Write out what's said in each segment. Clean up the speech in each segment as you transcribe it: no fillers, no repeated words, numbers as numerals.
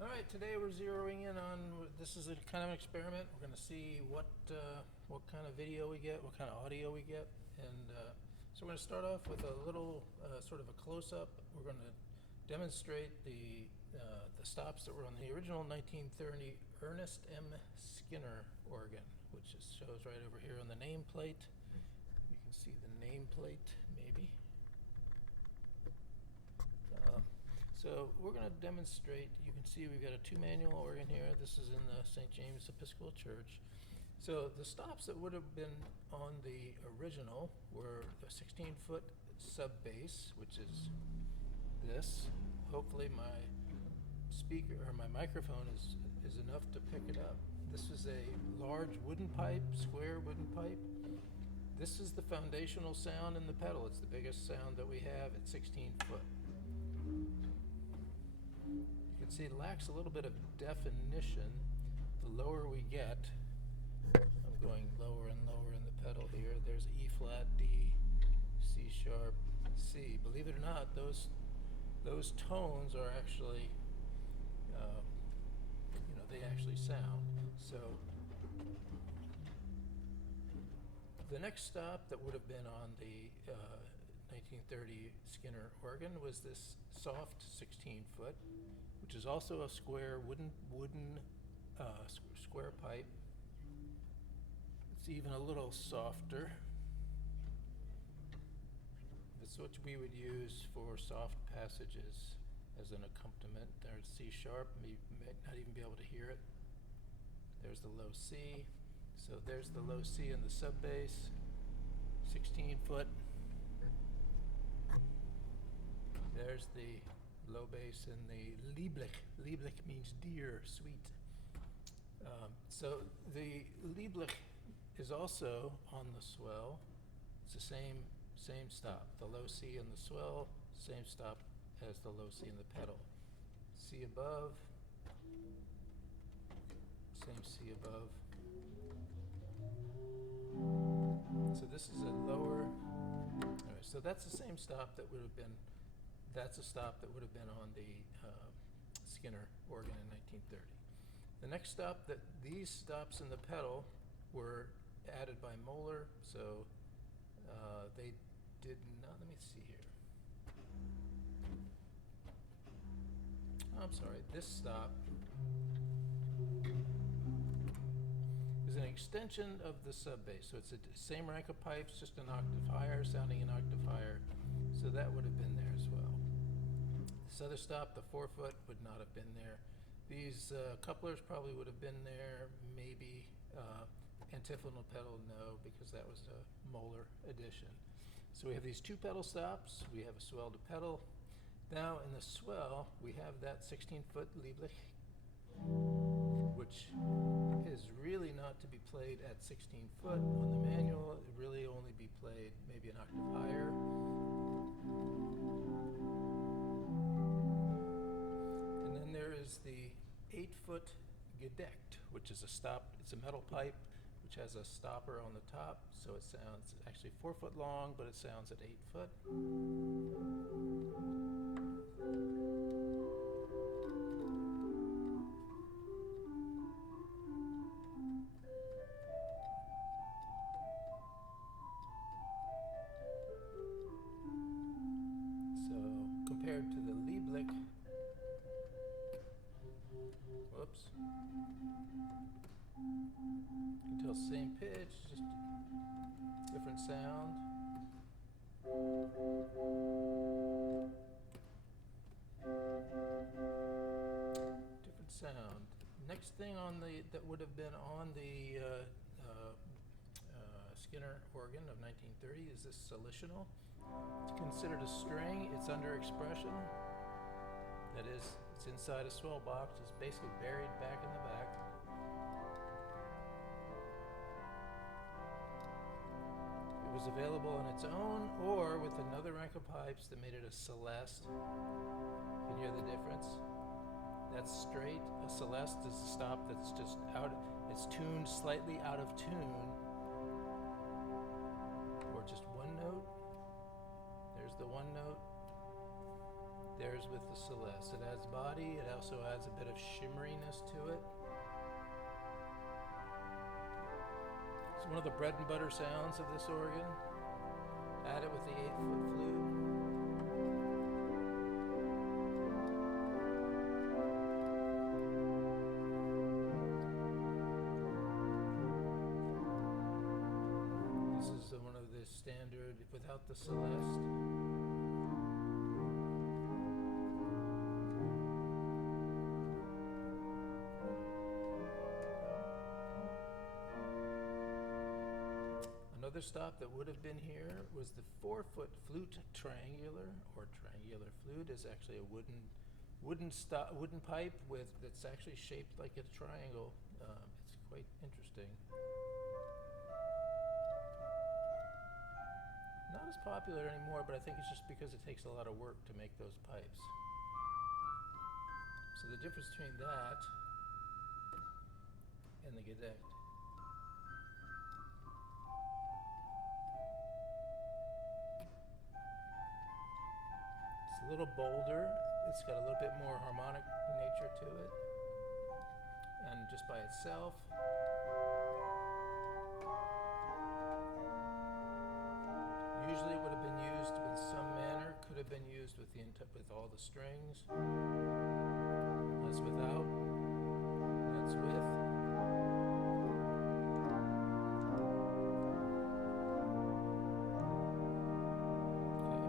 All right, today we're zeroing in on, this is a kind of an experiment. We're going to see what kind of video we get, what kind of audio we get. And so we're going to start off with a little sort of a close-up. We're going to demonstrate the stops that were on the original 1930 Ernest M. Skinner organ, which shows right over here on the nameplate. You can see the nameplate, maybe. So we're going to demonstrate, you can see we've got a 2-manual organ here. This is in the St. James Episcopal Church. So the stops that would have been on the original were the 16-foot sub bass, which is this. Hopefully my speaker or my microphone is enough to pick it up. This is a large wooden pipe, square wooden pipe. This is the foundational sound in the pedal. It's the biggest sound that we have at 16 foot. You can see it lacks a little bit of definition. The lower we get, I'm going lower and lower in the pedal here. There's E flat, D, C sharp, C. Believe it or not, those tones are actually, they actually sound. So the next stop that would have been on the 1930 Skinner organ was this soft 16-foot, which is also a square wooden square pipe. It's even a little softer. This is what we would use for soft passages as an accompaniment. There's C sharp, you may not even be able to hear it. There's the low C. So there's the low C in the sub bass, 16-foot. There's the low bass in the Lieblich. Lieblich means dear, sweet. So the Lieblich is also on the swell. It's the same stop. The low C in the swell, same stop as the low C in the pedal. C above, same C above. So this is a lower. All right, so that's the same stop that would have been. That's a stop that would have been on the Skinner organ in 1930. The next stop, these stops in the pedal were added by Moeller, so they did not, let me see here. I'm sorry, this stop is an extension of the sub bass. So it's the same rank of pipes, just an octave higher, sounding an octave higher. So that would have been there as well. This other stop, the 4-foot, would not have been there. These couplers probably would have been there, maybe. Antiphonal pedal, no, because that was a Moeller addition. So we have these 2 pedal stops. We have a swell to pedal. Now in the swell, we have that 16-foot Lieblich, which is really not to be played at 16 foot. On the manual, it really only be played maybe an octave higher. And then there is the 8-foot gedeckt, which is a stop. It's a metal pipe, which has a stopper on the top. So it sounds actually 4 foot long, but it sounds at 8 foot. Compared to the Lieblich, whoops, you can tell same pitch, just different sound. Different sound. Next thing on that would have been on the Skinner organ of 1930 is this solitional. It's considered a string. It's under expression. That is, it's inside a swell box. It's basically buried back in the back. It was available on its own or with another rank of pipes that made it a Celeste. Can you hear the difference? That's straight. A Celeste is a stop that's just out. It's tuned slightly out of tune. Or just one note. There's the one note. There's with the celeste. It adds body, it also adds a bit of shimmeriness to it. It's one of the bread and butter sounds of this organ. Add it with the 8-foot flute. This is one of the standard without the celeste. Another stop that would have been here was the 4-foot flute triangular, or triangular flute is actually a wooden pipe that's actually shaped like a triangle. It's quite interesting. Not as popular anymore, but I think it's just because it takes a lot of work to make those pipes. So the difference between that and the Gedect. It's a little bolder. It's got a little bit more harmonic nature to it. And just by itself, usually it would have been used in some manner, could have been used with all the strings. That's without, that's with. Okay.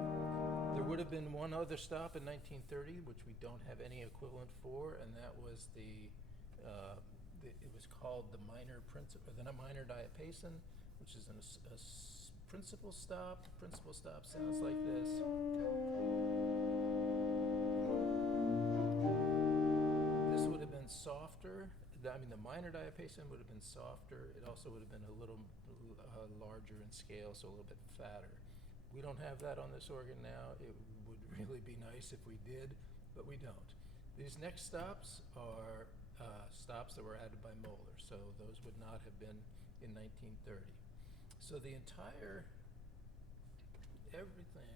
There would have been one other stop in 1930, which we don't have any equivalent for, and that was it was called the minor diapason, which is a principal stop. Principal stop sounds like this. This would have been softer. I mean, the minor diapason would have been softer. It also would have been a little larger in scale, so a little bit fatter. We don't have that on this organ now. It would really be nice if we did, but we don't. These next stops are stops that were added by Moeller, so those would not have been in 1930. So the entire everything.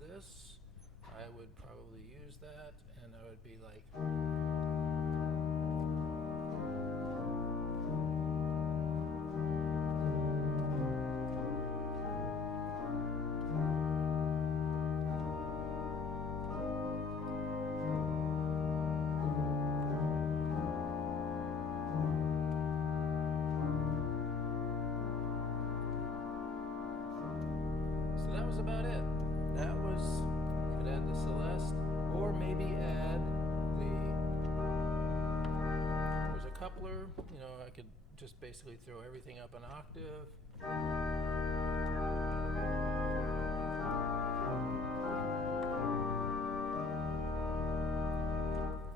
This, I would probably use that, and I would be like, so that was about it. That was, could add the celeste, or maybe add there's a coupler, I could just basically throw everything up an octave.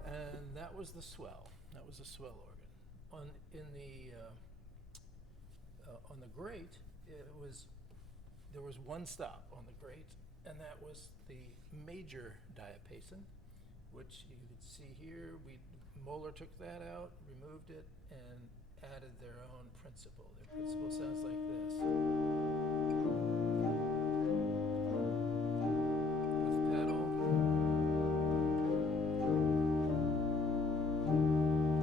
And that was the swell. That was the swell organ. On the grate, there was one stop on the grate, and that was the major diapason, which you could see here. Moeller took that out, removed it, and added their own principal. Their principal sounds like this. With pedal.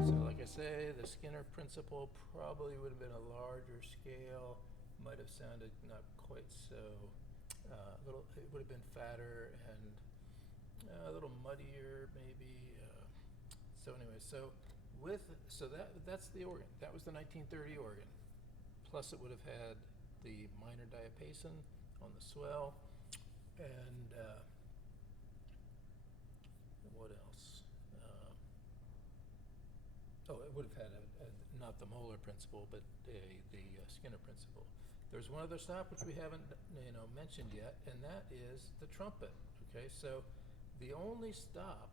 So like I say, the Skinner principal probably would have been a larger scale, might have sounded not quite so it would have been fatter and a little muddier, maybe. So anyway, that's the organ. That was the 1930 organ. Plus, it would have had the minor diapason on the swell, and what else? Oh, it would have had not the molar principle, but the Skinner principle. There's one other stop which we haven't, mentioned yet, and that is the trumpet. Okay, so the only stop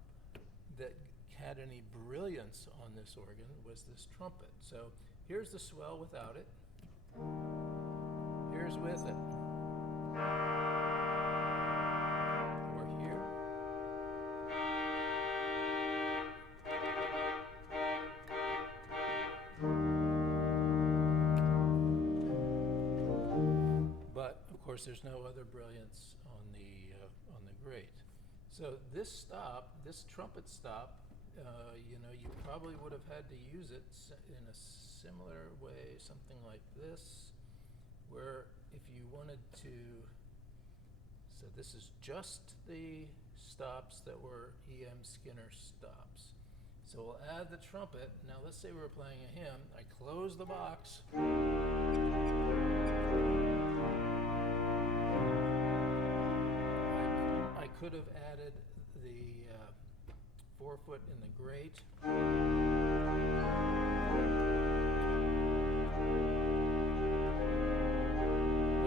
that had any brilliance on this organ was this trumpet. So here's the swell without it. Here's with it. Or here. But of course, there's no other brilliance on the grate. So this stop, this trumpet stop, you probably would have had to use it in a similar way, something like this, where if you wanted to, so this is just the stops that were E.M. Skinner stops. So we'll add the trumpet. Now let's say we were playing a hymn. I close the box. I could have added the 4-foot in the grate. Now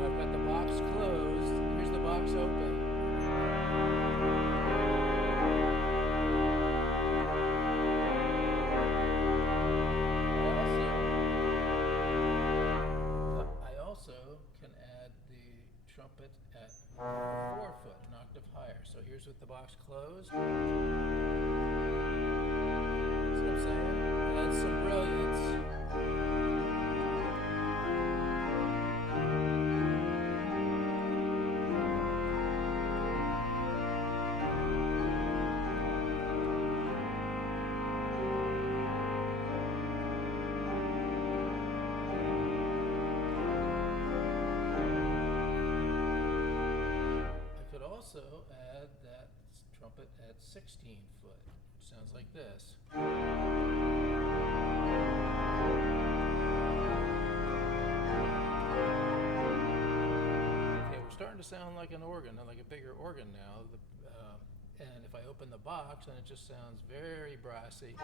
I've got the box closed. Here's the box open. I also can add the trumpet at 4-foot, an octave higher. So here's with the box closed. See what I'm saying? Add some brilliance. Also add that trumpet at 16 foot, which sounds like this. Okay, we're starting to sound like an organ, like a bigger organ now. And if I open the box, then it just sounds very brassy.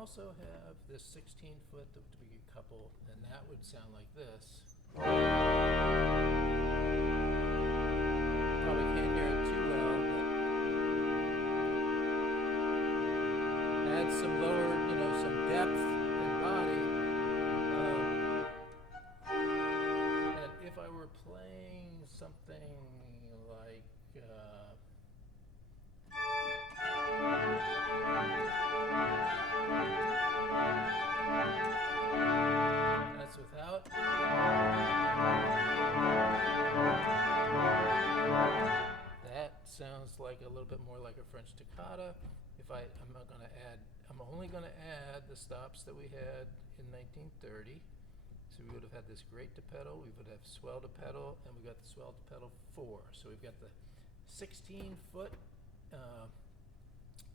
Also have this 16-foot that would be a couple, and that would sound like this. Probably can't hear it too well, but add some lower, some depth and body. And if I were playing something like without. That sounds like a little bit more like a French toccata. I'm only going to add the stops that we had in 1930. So we would have had this great to pedal, we would have swell to pedal, and we got the swell to pedal 4. So we've got the 16-foot,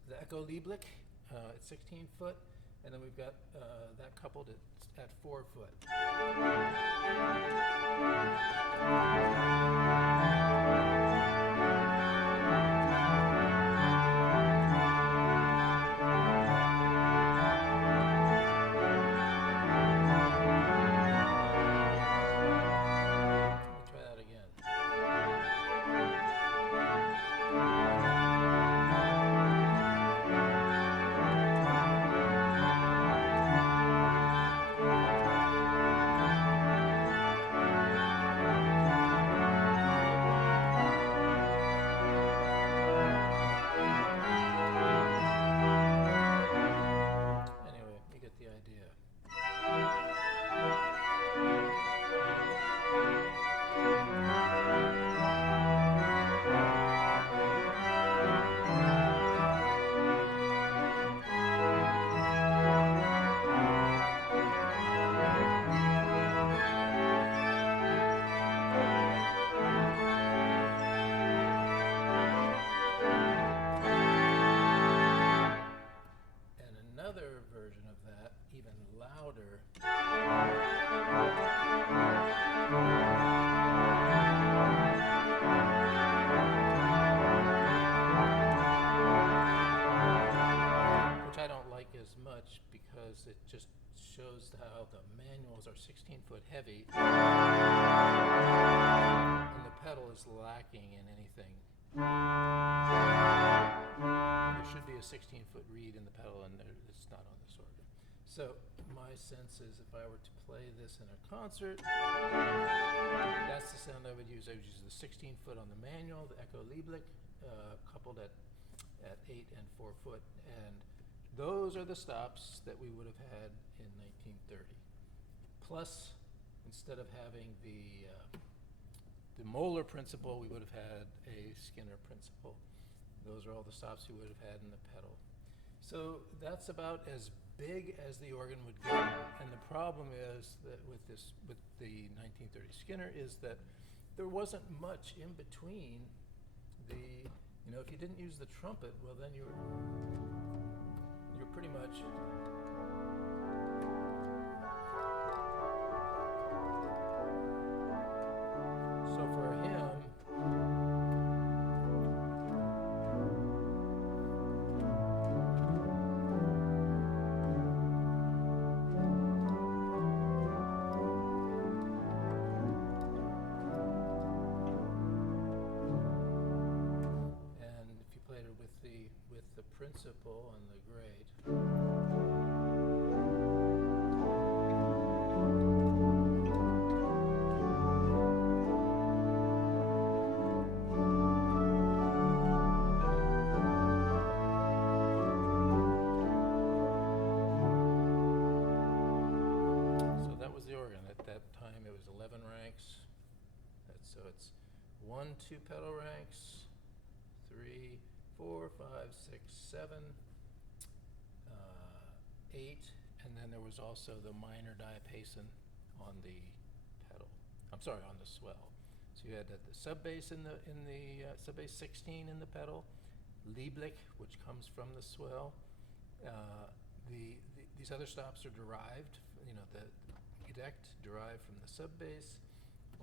the Echo Lieblich at 16 foot. And then we've got that coupled at 4 foot. Let me try that again. because it just shows how the manuals are 16-foot heavy and the pedal is lacking in anything. There should be a 16-foot reed in the pedal, and it's not on this organ. So my sense is if I were to play this in a concert, that's the sound I would use. I would use the 16-foot on the manual, the Echo Lieblich, coupled at 8 and 4 foot, and those are the stops that we would have had in 1930. Plus, instead of having the molar principle, we would have had a Skinner principle. Those are all the stops we would have had in the pedal. So that's about as big as the organ would get. And the problem is that with the 1930 Skinner is that there wasn't much in between the, if you didn't use the trumpet, well then you're pretty much so for him, and if you played it with the principal and the grade, it was 11 ranks. So it's 1, 2 pedal ranks, 3, 4, 5, 6, 7, 8, and then there was also the minor diapason on the pedal. I'm sorry, on the swell. So you had the sub bass in the sub bass 16 in the pedal, Lieblich, which comes from the swell. These other stops are derived. The Gedeckt derived from the sub bass.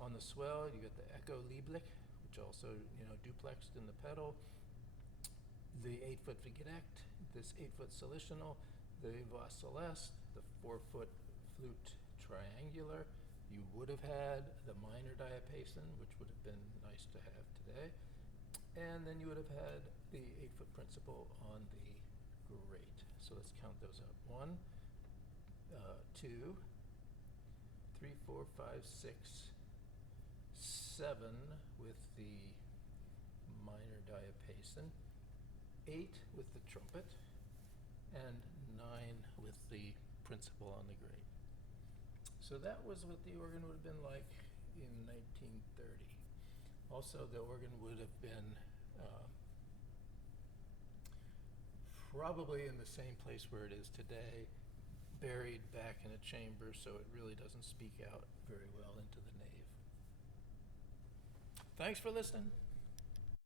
On the swell, you get the Echo Lieblich, which also duplexed in the pedal. The 8-foot Gedeckt, this 8-foot solitional, the Voix Celeste, the 4-foot flute triangular. You would have had the minor diapason, which would have been nice to have today, and then you would have had the 8-foot principal on the grate. So let's count those up. 1, 2, 3, 4, 5, 6, 7 with the minor diapason, 8 with the trumpet, and 9 with the principal on the grate. So that was what the organ would have been like in 1930. Also, the organ would have been probably in the same place where it is today, buried back in a chamber, so it really doesn't speak out very well into the nave. Thanks for listening.